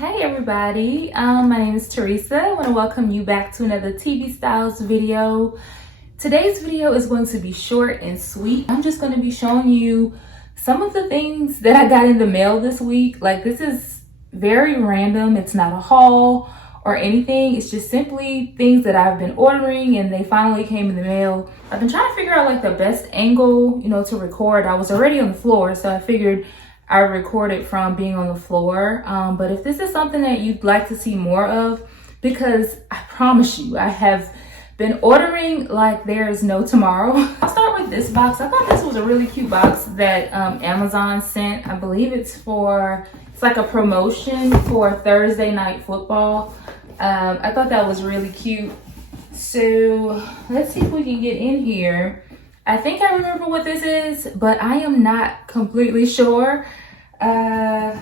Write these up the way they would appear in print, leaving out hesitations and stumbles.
Hey everybody, my name is Teresa. I want to welcome you back to another TV Styles video. Today's video is going to be short and sweet. I'm just going to be showing you some of the things that I got in the mail this week. Like, this is very random. It's not a haul or anything. It's just simply things that I've been ordering and they finally came in the mail. I've been trying to figure out like the best angle, to record. I was already on the floor, so I figured I recorded from being on the floor. But if this is something that you'd like to see more of, because I promise you, I have been ordering like there is no tomorrow. I'll start with this box. I thought this was a really cute box that Amazon sent. I believe it's like a promotion for Thursday night football. I thought that was really cute. So let's see if we can get in here. I think I remember what this is, but I am not completely sure. I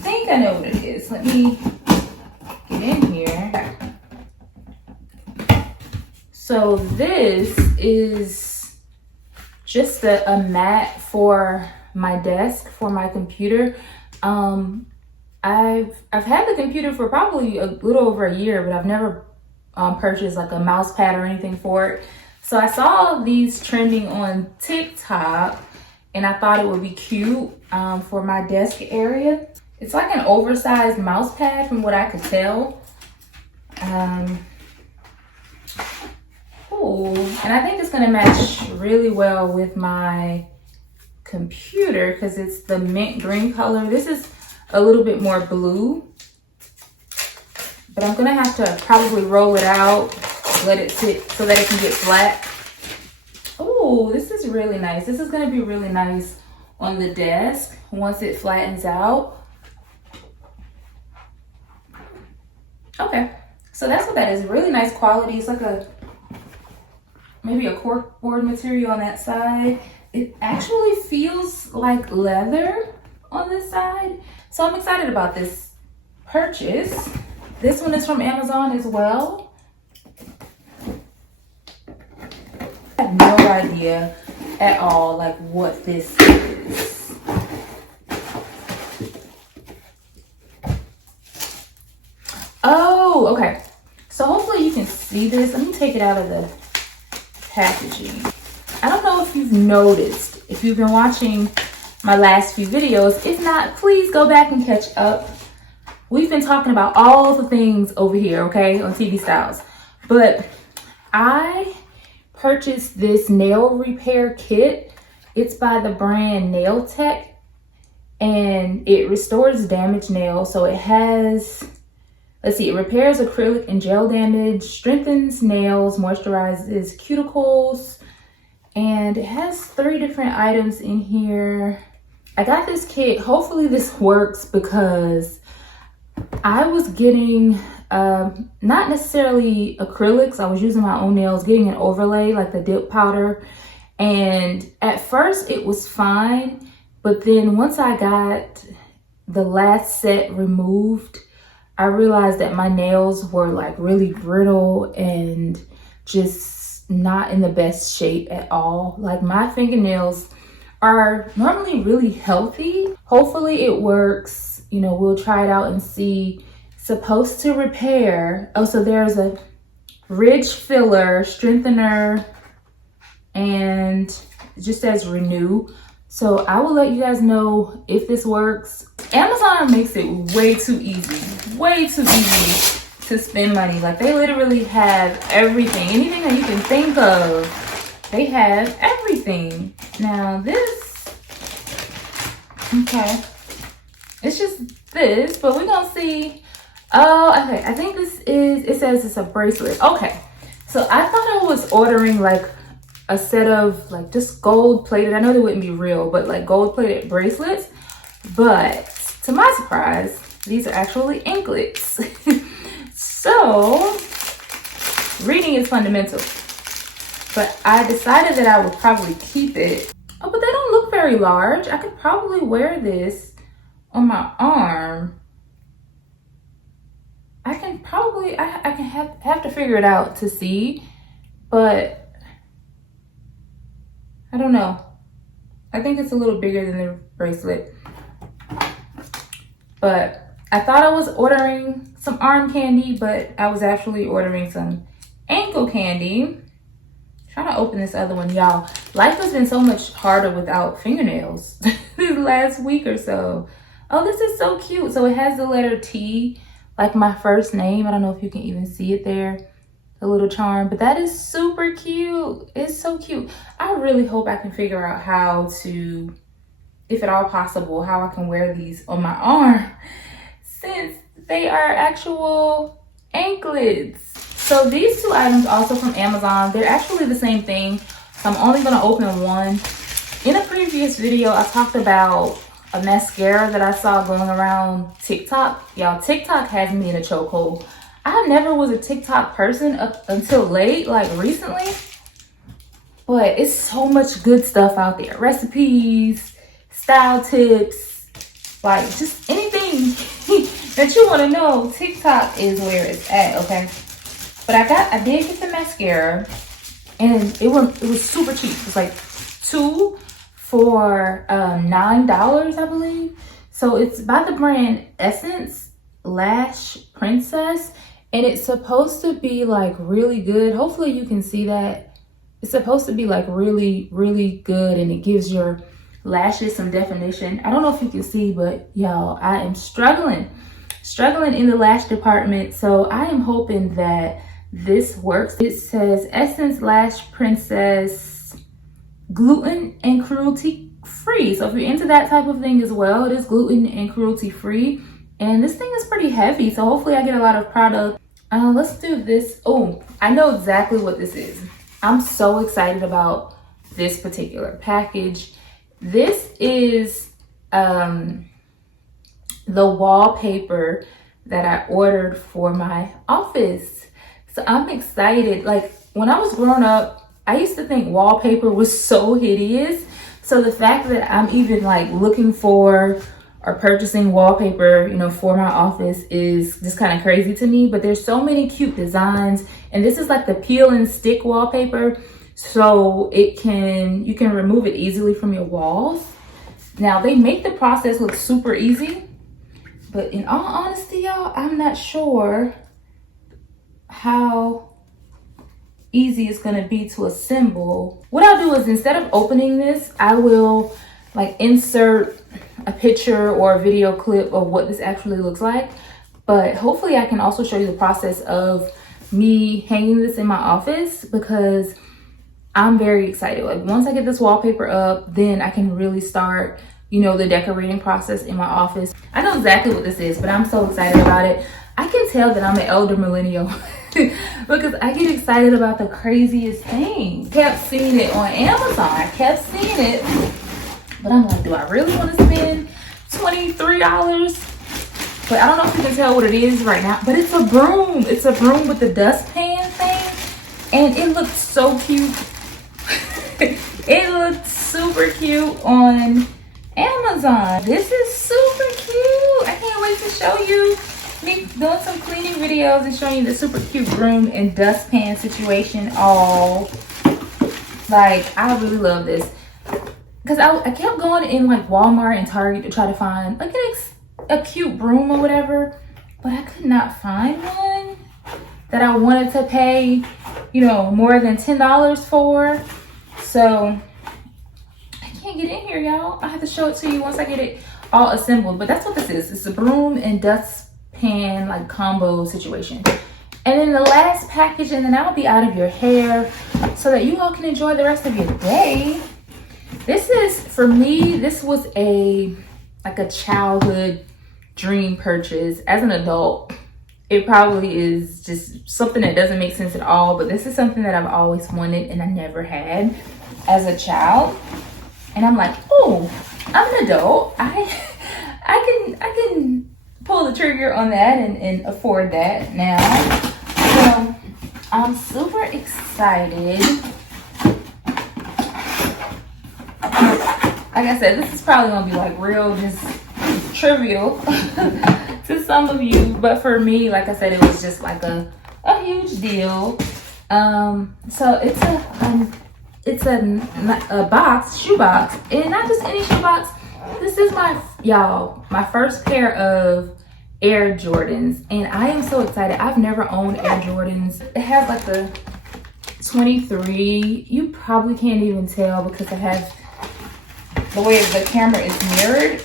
think I know what it is. Let me get in here. So this is just a mat for my desk, for my computer. I've had the computer for probably a little over a year, but I've never purchased like a mouse pad or anything for it. So I saw these trending on TikTok and I thought it would be cute for my desk area. It's like an oversized mouse pad from what I could tell. And I think it's gonna match really well with my computer because it's the mint green color. This is a little bit more blue, but I'm gonna have to probably roll it out, let it sit so that it can get flat. Oh, this is really nice. This is gonna be really nice on the desk once it flattens out. Okay, so that's what that is. Really nice quality. It's like maybe a cork board material on that side. It actually feels like leather on this side. So I'm excited about this purchase. This one is from Amazon as well. I have no idea at all like what this is. Oh, okay. So hopefully you can see this. Let me take it out of the packaging. I don't know if you've noticed, if you've been watching my last few videos. If not, please go back and catch up. We've been talking about all the things over here, okay, on TV Styles. But I purchased this nail repair kit. It's by the brand Nail Tech, and it restores damaged nails. So it has, it repairs acrylic and gel damage, strengthens nails, moisturizes cuticles, and it has 3 different items in here. I got this kit. Hopefully this works because I was getting not necessarily acrylics. I was using my own nails, getting an overlay like the dip powder. And at first it was fine. But then once I got the last set removed, I realized that my nails were like really brittle and just not in the best shape at all. Like, my fingernails are normally really healthy. Hopefully it works. We'll try it out and see. Supposed to repair. Oh, so there's a ridge filler, strengthener, and it just says renew. So I will let you guys know if this works. Amazon makes it way too easy to spend money. Like, they literally have everything, anything that you can think of, they have everything. Now this, okay, it's just this, but we're gonna see. Oh, okay, I think this is, it says it's a bracelet. Okay, so I thought I was ordering like a set of like just gold plated, I know they wouldn't be real, but like gold plated bracelets. But to my surprise, these are actually anklets. So reading is fundamental, but I decided that I would probably keep it. Oh, but they don't look very large. I could probably wear this on my arm. I can probably, I can have to figure it out to see, but I don't know. I think it's a little bigger than the bracelet. But I thought I was ordering some arm candy, but I was actually ordering some ankle candy. Trying to open this other one, y'all. Life has been so much harder without fingernails this last week or so. Oh, this is so cute. So it has the letter T, like my first name. I don't know if you can even see it there, the little charm, but that is super cute. It's so cute. I really hope I can figure out how to, if at all possible, how I can wear these on my arm since they are actual anklets. So these two items also from Amazon, they're actually the same thing. So I'm only gonna open one. In a previous video, I talked about a mascara that I saw going around TikTok. Y'all, TikTok has me in a chokehold. I never was a TikTok person up until late, like recently. But it's so much good stuff out there. Recipes, style tips, like just anything that you wanna know, TikTok is where it's at, okay? But I did get the mascara, and it was super cheap. It was like 2 for $9, I believe. So it's by the brand Essence Lash Princess, and it's supposed to be like really good. Hopefully you can see that. It's supposed to be like really, really good, and it gives your lashes some definition. I don't know if you can see, but y'all, I am struggling in the lash department. So I am hoping that this works. It says Essence Lash Princess, gluten and cruelty free. So if you're into that type of thing as well, it is gluten and cruelty free. And this thing is pretty heavy, so hopefully I get a lot of product. Let's do this. Oh, I know exactly what this is. I'm so excited about this particular package. This is the wallpaper that I ordered for my office. So I'm excited. Like when I was growing up, I used to think wallpaper was so hideous. So the fact that I'm even like looking for or purchasing wallpaper, you know, for my office is just kind of crazy to me. But there's so many cute designs, and this is like the peel and stick wallpaper, so you can remove it easily from your walls. Now they make the process look super easy, but in all honesty, y'all, I'm not sure how easy it's gonna be to assemble. What I'll do is, instead of opening this, I will like insert a picture or a video clip of what this actually looks like. But hopefully I can also show you the process of me hanging this in my office, because I'm very excited. Like once I get this wallpaper up, then I can really start, you know, the decorating process in my office. I know exactly what this is, but I'm so excited about it. I can tell that I'm an elder millennial because I get excited about the craziest things. Kept seeing it on Amazon. I kept seeing it, but I'm like, do I really want to spend $23? But I don't know if you can tell what it is right now, but it's a broom. It's a broom with the dustpan thing, and it looks so cute. It looks super cute on Amazon. This is super cute. I can't wait to show you me doing some cleaning videos and showing you the super cute broom and dustpan situation. Oh, like I really love this, because I kept going in like Walmart and Target to try to find like a cute broom or whatever, but I could not find one that I wanted to pay, you know, more than $10 for. So I can't get in here, y'all. I have to show it to you once I get it all assembled. But that's what this is. It's a broom and dustpan like combo situation. And then the last package, and then I'll be out of your hair so that you all can enjoy the rest of your day. This is, for me, this was like a childhood dream purchase. As an adult, it probably is just something that doesn't make sense at all, but this is something that I've always wanted and I never had as a child. And I'm like, oh, I'm an adult. I can pull the trigger on that and afford that now. So I'm super excited. Like I said, this is probably gonna be like real just trivial to some of you, but for me, like I said, it was just like a huge deal. So it's a box, shoe box, and not just any shoe box. This is my Y'all, my first pair of Air Jordans, and I am so excited. I've never owned Air Jordans. It has like the 23. You probably can't even tell because it has the way the camera is mirrored.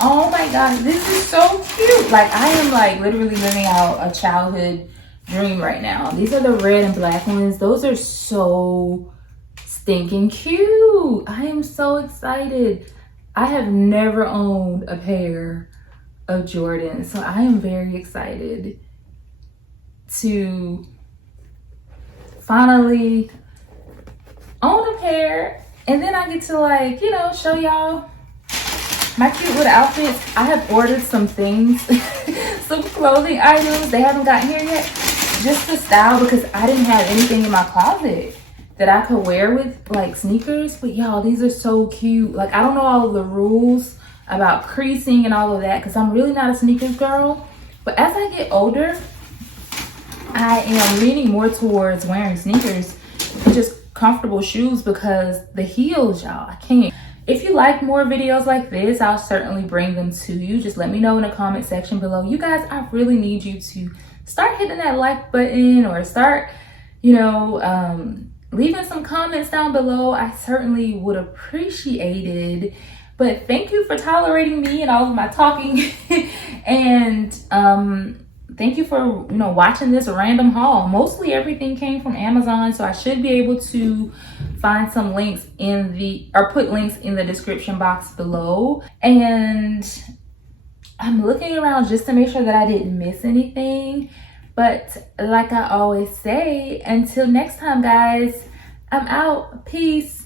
Oh my gosh, this is so cute. Like, I am like literally living out a childhood dream right now. These are the red and black ones. Those are so stinking cute. I am so excited. I have never owned a pair of Jordans, so I am very excited to finally own a pair, and then I get to, like, you know, show y'all my cute little outfits. I have ordered some things, some clothing items. They haven't gotten here yet, just to style, because I didn't have anything in my closet that I could wear with like sneakers. But y'all, these are so cute. Like, I don't know all of the rules about creasing and all of that because I'm really not a sneakers girl. But as I get older, I am leaning more towards wearing sneakers and just comfortable shoes, because the heels, y'all, I can't. If you like more videos like this, I'll certainly bring them to you. Just let me know in the comment section below. You guys, I really need you to start hitting that like button, or start, you know, leaving some comments down below. I certainly would appreciate it. But thank you for tolerating me and all of my talking. And thank you for, you know, watching this random haul. Mostly everything came from Amazon, so I should be able to find some links in the, or put links in the description box below. And I'm looking around just to make sure that I didn't miss anything. But like I always say, until next time, guys, I'm out. Peace.